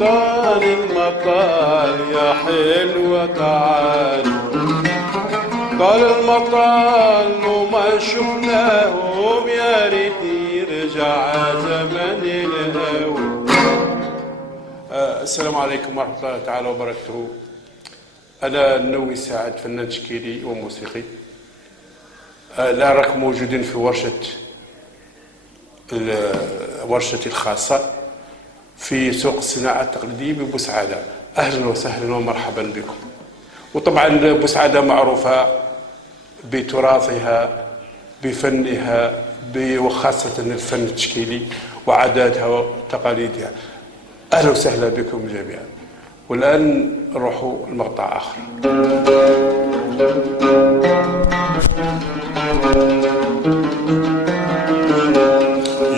طال المطال يا حلوة تعالي، طال المطال وما شفناهم، يا ريت يرجع زمن الأول. السلام عليكم ورحمة الله تعالى وبركاته. أنا النووي سعد، فنان تشكيلي وموسيقي. لا راكم موجودين في ورشتي الخاصة في سوق الصناعة التقليدية ببوسعادة. أهلا وسهلا ومرحبا بكم. وطبعا بوسعادة معروفة بتراثها، بفنها، وخاصة الفن التشكيلي وعاداتها وتقاليدها. أهلا وسهلا بكم جميعا. والآن نروحوا لمقطع آخر.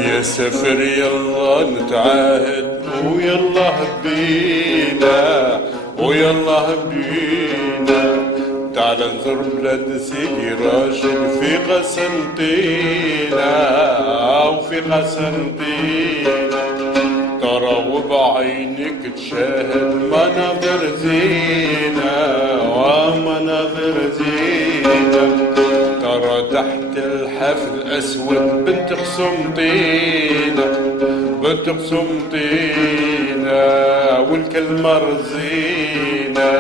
يا سفر يلا نتعاهد، ويلا هبينا ويلا هبينا، تعال نزور بلاد سيدي راشد في قسنطينة وفي قسنطينة، ترى وبعينك تشاهد مناظر زينة ومناظر زينة، ترى تحت الحفل أسود بنت قسنطينة، بنت قسنطينة، والكلمة رزينة.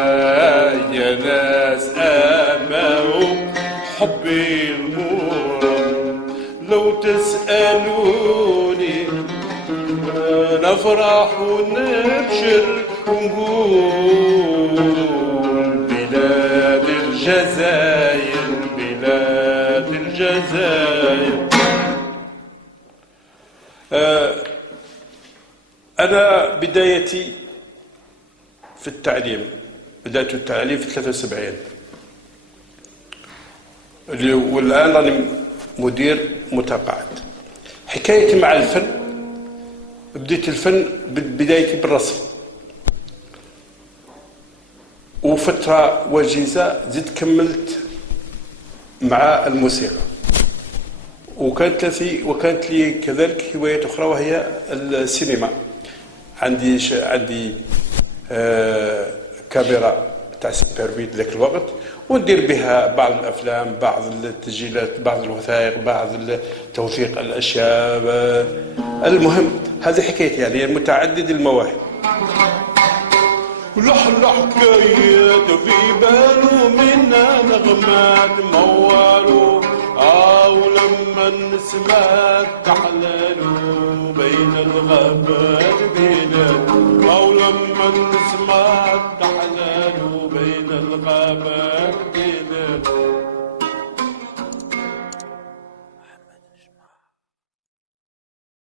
يا ناس آمنوا حبي المورم، لو تسألوني نفرح ونبشر ونقول بلاد الجزائر، بلاد الجزائر. أنا بدايتي في التعليم، بدأت التعليم في 73، والآن راني مدير متقاعد. حكايتي مع الفن، بديت الفن بدايتي بالرسم، وفترة وجيزة زدت كملت مع الموسيقى، وكانت لي كذلك هوايات أخرى وهي السينما. عندي كاميرا تاع سوبرفيت ذاك الوقت، وندير بها بعض الافلام، بعض التسجيلات، بعض الوثائق، بعض توثيق الاشياء. المهم هذه حكايتي، يعني متعدد المواهب. ولحن حكايات في بالو منا نغمات موالو، ولما نسمع تحلالو بين الغابات بلاد، ولما نسمع تحلالو بين الغابات بلاد.